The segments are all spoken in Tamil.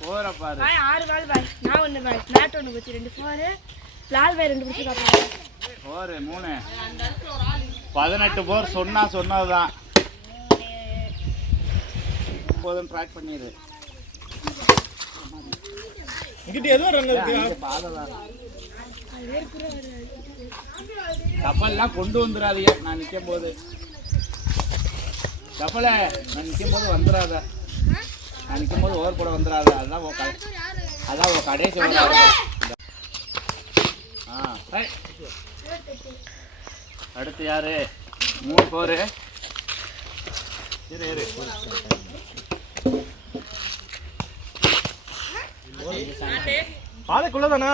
போற பாரு பாய் 6 பால் பாய் நான் ஒண்ணு பாய் நாட் ஒண்ணு போச்சு 2 4 லால் பாய் 2 பிடிச்சு காட்டுங்க போர் 3 18 போர் சொன்னதுதான் போதும் ட்ராக் பண்ணிரு இங்கிட்ட ஏதோ ரன் இருக்கு கப்பல்லாம் கொண்டு வந்துடாதீங்க நான் நிற்கும் போது கப்பலை நான் நிற்கும் போது வந்துடாத நான் நிற்கும் போது ஓவர் போட வந்துடாத அதான் உன் கடைசி அடுத்து யாரு 3 போரு இரு ஆளுக்குள்ளதானா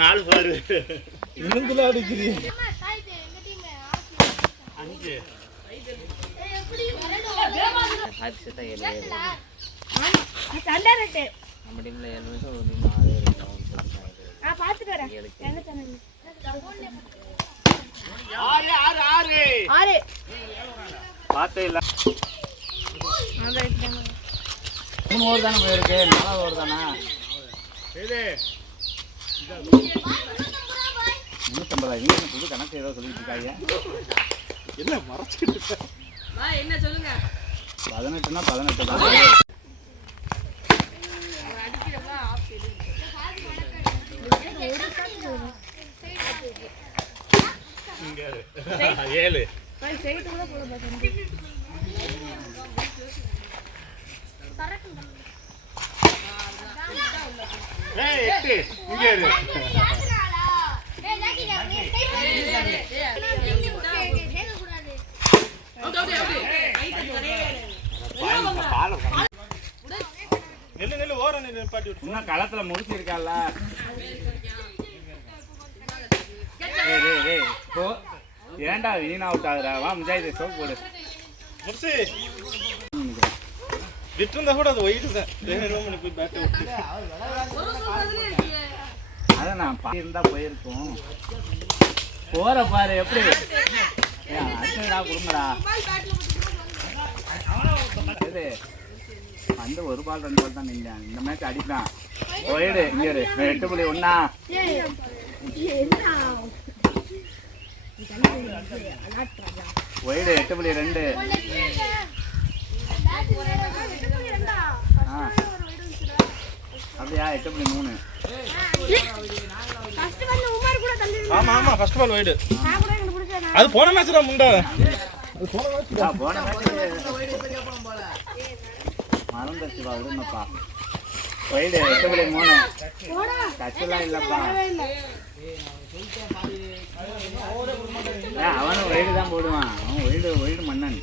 நாலு பாரு இன்னும் அடிக்கிறீங்க நம்ம டீம்ல 7 நிமிஷம் ஒரு டீம் 6 இருக்கு நான் பாத்துட்டு வரேன் என்ன சேனல் 6 பார்த்தே இல்ல 3 ஓவர் தானே போயிருக்கு 4 ஓவர் தானா இது 350 நீங்க புது கணக்கு ஏதோ சொல்லிட்டு இருக்காங்க என்ன மறைச்சிட்டு இருக்க என்ன சொல்லுங்க 18னா 18 தான் நெல்லு ஓர பாட்டி இன்னும் களத்துல முடிச்சிருக்கால ஏன்டா வீணா அவுட் ஆகுறா வா முஜாஹித் சோப் போடு முடிச்சு விட்டுருந்தா கூட அது ஒயிட் தான் போய் பேட்டை விட்டு அதான் நான் இருந்தா போயிருக்கோம் போற பாரு எப்படி அடிச்சா குடும்படா இது வந்து 1 பால் 2 பால் தான் நீங்க இந்த மேட்ச் அடிப்பான் போயிடு இங்க 8.1 ஒயிடு 8.2 அப்படியா 8.3 ஆமா ஃபர்ஸ்ட் பால் ஒயிடு அது போன மேட்ச் தான் முண்டா அது போன மேட்ச் மறந்துச்சு பா விடுங்கப்பா ஒயிடு 8.3 கச்சலாம் இல்லப்பா அவனும் ஒயிடு தான் போடுவான் அவன் ஒயிடு மன்னன்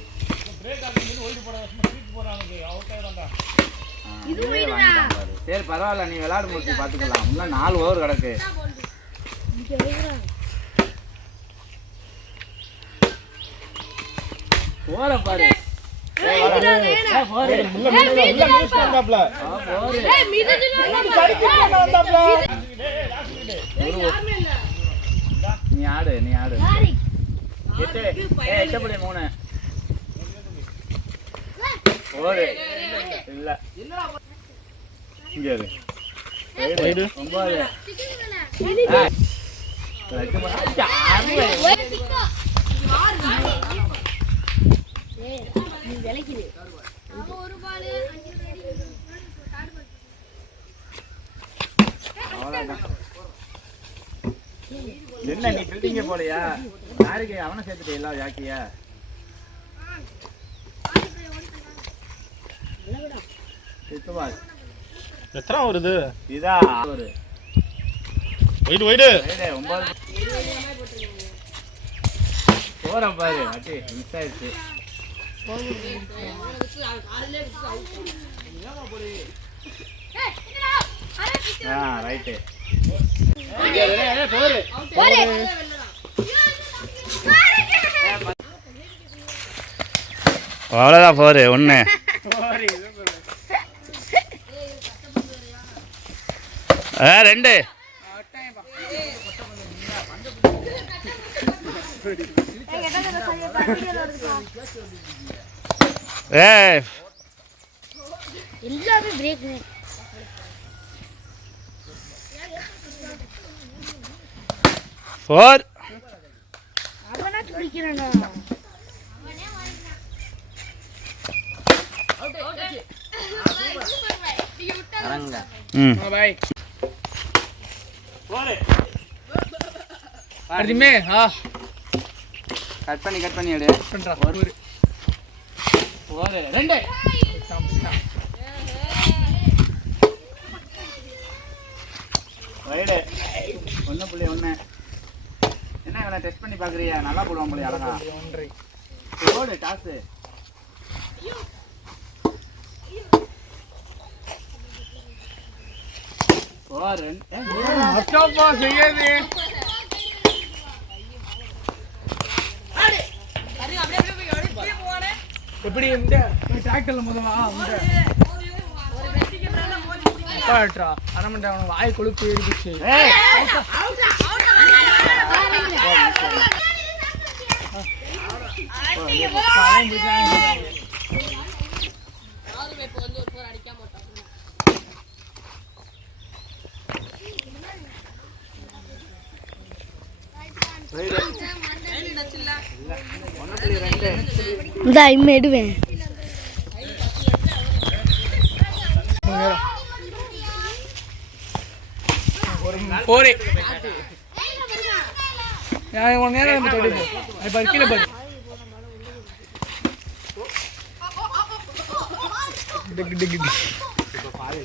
சரி பரவாயில்ல நீ விளையாட முடிச்சு பாத்துக்கலாம் இன்னும் 4 ஓவர் கிடக்கு போற பாரு நீ ஆடு 8.3 ஓடு இல்ல இங்க 9 என்ன நீ பில்டிங்க போலையா யாருக்கு அவனை சேர்த்துட்டு எல்லாம் ஜாக்கியா எத்தனை வருது இதா ஒரு ஒயிடு 9 போற பாரு அட்டி மிஸ் ஆயிடுச்சு ரைட்டு அவ்வளோதான் போரு ஒன்று 2 எல்லாமே பிரேக் 4 அவனாச்சும் பிடிக்கிறானா அரங்க பாய் அர்ஜுமே கட் பண்ணி எடு பண்றா ஒரு 2 வைடு 1.1 என்ன இவனை டெஸ்ட் பண்ணி பாக்குறியா நல்லா போடுவான் போல அழகா 1.5 போடு டாஸ் அக்காப்பா செய்யாது எப்படி இந்த டிராக்டர்ல முதவா இந்த பாட்றா அரமண்ட அவன வாய் கொழுப்பு ஏறிடுச்சு இந்த இம்மே எடுவேன் போரே நான் உன் நேரா நம்ம தொடி போ ஐ பார் கீழ பார் டிக் டிக் டிக் இப்ப பாரு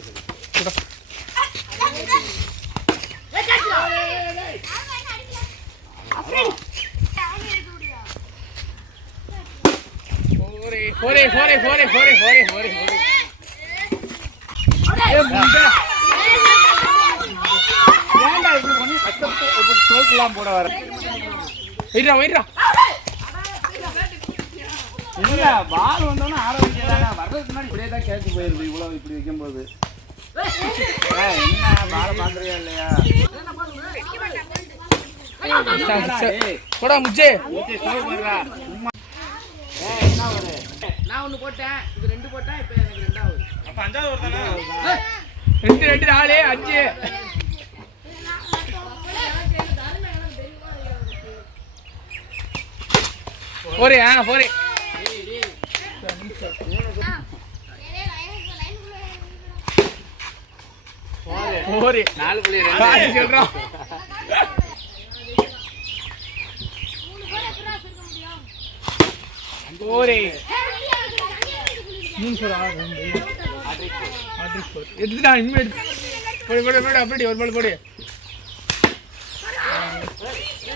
போரே ஏ முண்டா ஏன்டா இப்படி பண்ணி கஷ்டப்பட்டு இப்படி சோக்குலாம் போட வர வைரா இல்ல பால் வந்தோன்னா ஆற வேண்டியதானே வர்றதுக்கு முன்னாடி இப்படியே தான் கேட்க போயிருது இவ்வளவு இப்படி வைக்கும்போது என்ன பால பாக்குறியா இல்லையா போடா முச்சே நான் ஒன்று போட்டேன் இது 2 போட்டேன் இப்போ எனக்கு 2ஆவது அப்ப 5ஆவது வருதானே 2 2 4 5 போரே போரே போரே 4.2 சொல்றான் போரே 3 சொல்றா 2 ஆட்ரிக் எடுத்துடா இனிமே போடு அப்படியே ஒரு பால் போடு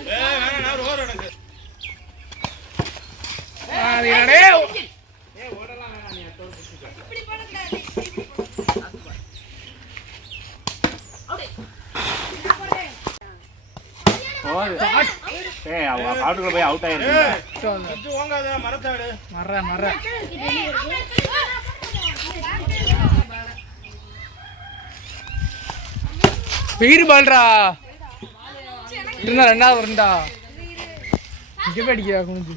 வேணா நான் ஓவர் எனக்கு ஆடிடே ஓடலாம் வேணா நீ அத்தோட இப்படி போட கூடாது போய் அவுட் ஆயிருக்கு மரத்தாடு மர பெயிர் பால்ரா இருந்தா 2ஆவது வரண்டா இங்க போய் அடிக்கிறா குனிஞ்சு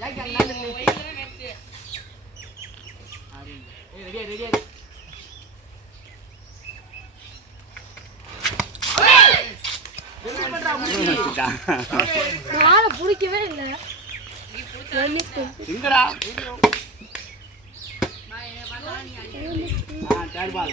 ஜாக்கி அங்க நில்லு. ரெடியா ரெடியா காலை பிடிக்கவே இல்லை. எங்கடா தேர்ட் பால்